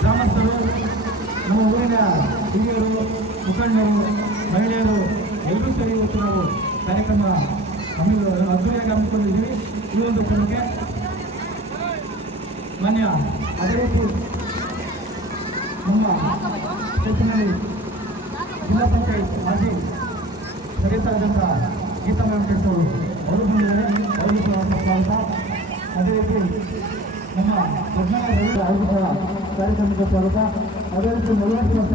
ಗ್ರಾಮಸ್ಥರು, ನಮ್ಮ ಊರಿನ ಹಿರಿಯರು, ಮುಖಂಡರು, ಮಹಿಳೆಯರು, ಎಲ್ಲರೂ ಸೇರಿ ಇವತ್ತು ನಾವು ಕಾರ್ಯಕ್ರಮ ಹಮ್ಮಿ ಅದ್ದೂರಿಯಾಗಿ ಹಮ್ಮಿಕೊಂಡಿದ್ದೀವಿ. ಈ ಒಂದು ಕ್ರಮಕ್ಕೆ ಮಾನ್ಯ ಅದೇ ರೀತಿ ನಮ್ಮ ಕ್ಷೇತ್ರದಲ್ಲಿ ಜಿಲ್ಲಾ ಪಂಚಾಯತ್ ಮಾಜಿ ಸದಸ್ಯರಾದಂಥ ಗೀತಾ ವೆಂಕಟೇಶ್ ಅವರು ಅವರು ಬಂದಿದ್ದಾರೆ ಅವರಿಗೂ ಸಹ ಸ್ವಾಗತ ಅದೇ ರೀತಿ ಸಹ ಕಾರ್ಯಕ್ರಮಕ್ಕೆ ಸ್ವಾಗತ ಅದೇ ರೀತಿ ನಲವತ್ತು ವರ್ಷ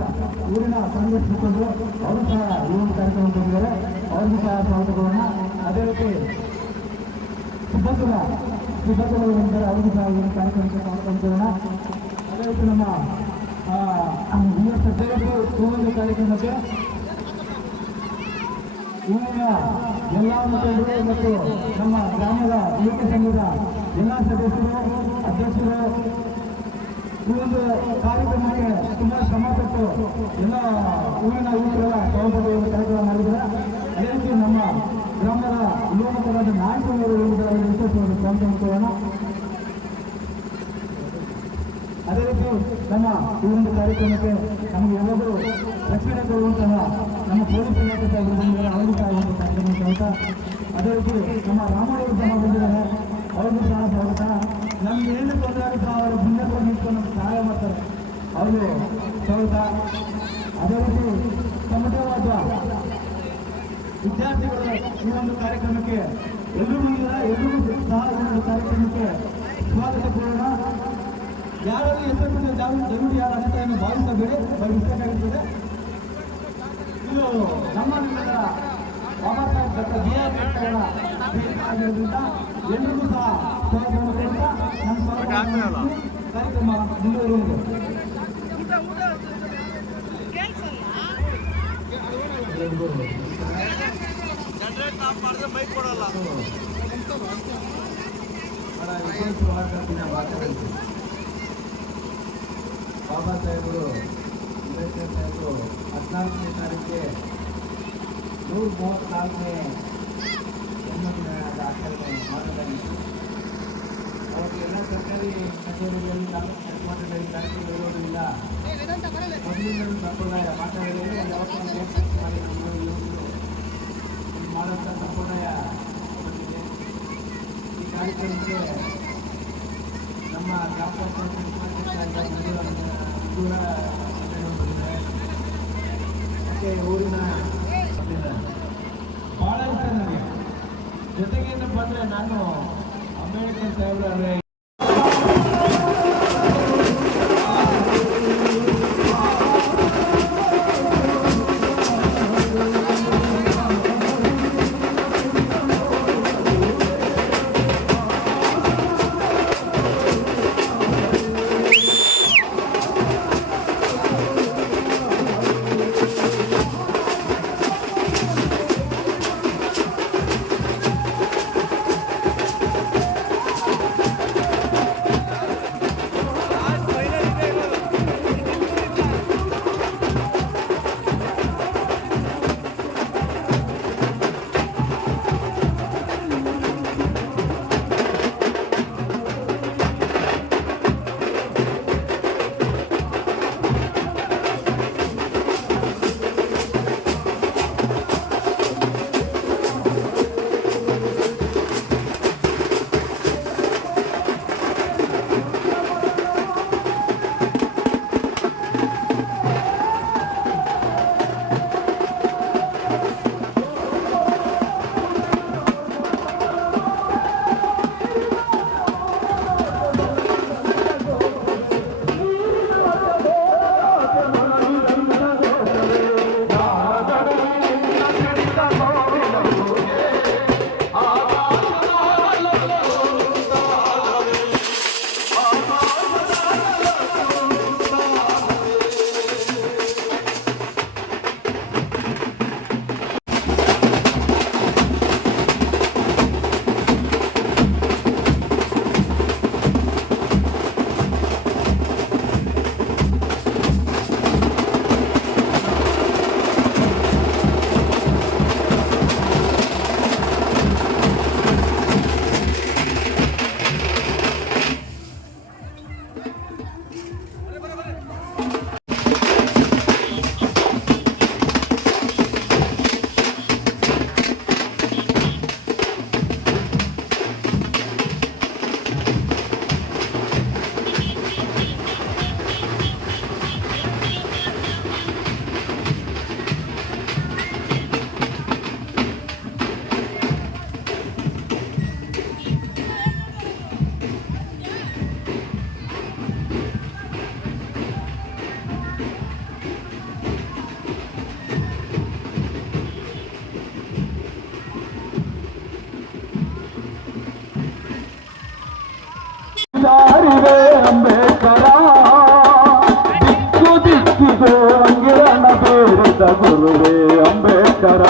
ಊರಿನ ಕಾಂಗ್ರೆಸ್ ಮುಖಂಡರು ಅವರು ಸಹ ಈ ಒಂದು ಕಾರ್ಯಕ್ರಮ ಬಂದಿದ್ದಾರೆ ಅವ್ರಿಗೂ ಸಹ ಸ್ವಾಗತಗಳನ್ನು ಅದೇ ರೀತಿ ಸಿಬ್ಬಂದಿಗಳ ಸಿಬ್ಬಂದಿಗಳು ಬಂದಿದ್ದಾರೆ. ಅವ್ರಿಗೂ ಸಹ ಈ ಒಂದು ಕಾರ್ಯಕ್ರಮಕ್ಕೆ ಸ್ವಾಗತ ಅದೇ ರೀತಿ ನಮ್ಮ ಈ ಒಂದು ಕಾರ್ಯಕ್ರಮಕ್ಕೆ ಊರಿನ ಎಲ್ಲ ಮುಖಂಡರು ಮತ್ತು ನಮ್ಮ ಗ್ರಾಮದ ಯುವಕ ಸಂಘದ ಎಲ್ಲ ಸದಸ್ಯರು, ಅಧ್ಯಕ್ಷರು, ಈ ಒಂದು ಕಾರ್ಯಕ್ರಮಕ್ಕೆ ತುಂಬಾ ಶ್ರಮಪಟ್ಟು ಎಲ್ಲ ಊರಿನ ಯುವಕರೆಲ್ಲ ಸಹೋದರರು ಒಂದು ಕಾರ್ಯಕ್ರಮ ಮಾಡಿದ್ದಾರೆ. ಅದೇ ರೀತಿ ನಮ್ಮ ಗ್ರಾಮದ ಯುವಕರಾದ ನಾಯಕರು ವಿಶೇಷವಾಗಿ ಸ್ವಾಗತ ಮಾಡ್ಕೊಳ್ಳೋಣ ಅದೇ ರೀತಿ ನಮ್ಮ ಈ ಒಂದು ಕಾರ್ಯಕ್ರಮಕ್ಕೆ ನಮಗೆ ಎಲ್ಲರೂ ರಕ್ಷಣೆ ಕೊಡುವಂತಹ ನಮ್ಮ ಪೊಲೀಸ್ ಇಲಾಖೆ ಸಾಹೇಬರು ಬಂದಿದ್ದಾರೆ ಅವರು ಸಹ ಈ ಒಂದು ಕಾರ್ಯಕ್ರಮ ಸ್ವಾಗತ ಅದೇ ರೀತಿ ನಮ್ಮ ರಾಮಯ್ಯವರು ಸಹ ಬಂದಿದ್ದಾರೆ ಅವ್ರಿಗೂ ಸಹ ಸ್ವಾಗತ. ನಮ್ಗೆ ಏನು ತೊಂದರೆ ಆಗುತ್ತೆ ಅವರ ಮುಂದೆ ನಿಂತ್ಕೊಂಡು ನಮ್ಗೆ ಸಹಾಯ ಮಾಡ್ತಾರೆ. ಅವರು ಸ್ವಾಗತ. ಅದೇ ರೀತಿ ತಮ್ಮದೇವಾದ ವಿದ್ಯಾರ್ಥಿಗಳು ಈ ಒಂದು ಕಾರ್ಯಕ್ರಮಕ್ಕೆ ಎಲ್ಲರೂ ಬಂದಿದ್ದಾರೆ ಎಲ್ಲರೂ ಸಹ ಈ ಒಂದು ಕಾರ್ಯಕ್ರಮಕ್ಕೆ ಸ್ವಾಗತ ಯಾರಲ್ಲಿ ಹೆಸರು ಯಾವ ಜರೂರು ಯಾರು ಅಭಿಪ್ರಾಯವನ್ನು ಭಾವಿಸಬೇಡಿ. ಭಾವಿಸಬೇಕಾಗುತ್ತದೆ ಇದು ನಮ್ಮ ನಿಮ್ಮದ Baba Saheb doctor B R Ambedkar ಆಗಿರೋದ್ರಿಂದ ಎಲ್ಲರಿಗೂ ಸಹ ಕೊಡ್ತಾ ನಮ್ಮ ಕಾರ್ಯಕ್ರಮ ಮುಂದುವರಿಯುವುದು ನಾವು ಮಾಡಿದ್ರೆ ದಿನ ವಾತಾವರಣ ಬಾಬಾ ಸಾಹೇಬರು ಅಂಬೇಡ್ಕರ್ ಸಾಹೇಬರು ಹದಿನಾಲ್ಕನೇ ತಾರೀಕಿಗೆ ನೂರ ಮೂವತ್ತ್ನಾಲ್ಕನೇ ಜನ್ಮದಿನದ ಆಚರಣೆ ಮಾಡಲಾಗಿತ್ತು. ಅವರಿಗೆ ಎಲ್ಲ ಸರ್ಕಾರಿ ಕಚೇರಿಗಳಲ್ಲಿ ತಾಲೂಕು ಹೆಡ್ಕ್ವಾರ್ಟರ್ಗಳಲ್ಲಿ ಕಾರ್ಯಕ್ರಮ ಇರೋದ್ರಿಂದ ಮೊದಲಿನ ಸಂಪ್ರದಾಯ ಮಾತಾಡಿದರೆ ಒಂದು ಅವಕಾಶ ಮಾಡಿ ನಮ್ಮ ಯುವಕರು ಇಲ್ಲಿ ಮಾಡುವಂಥ ಸಂಪ್ರದಾಯ ಬಂದಿದೆ ಈ ಕಾರ್ಯಕ್ರಮಕ್ಕೆ ನಮ್ಮ ಗ್ರಾಮ ಪಂಚಾಯತ್ ದೂರ ಮತ್ತೆ ಊರಿನ ಭಾಳ ಇಷ್ಟ ನನಗೆ ಜೊತೆಗೆ ಏನಪ್ಪ ಅಂದರೆ ನಾನು ಅಂಬೇಡ್ಕರ್ ಸಾಹೇಬ್ರ ದಾರಿವೇ ಅಂಬೇಡ್ಕರ ದಿಕ್ಕು ದಿಕ್ಕಿಗೆ ಅಂಗಿರಣ ಬೀರಿದ ಗುರುವೇ ಅಂಬೇಡ್ಕರ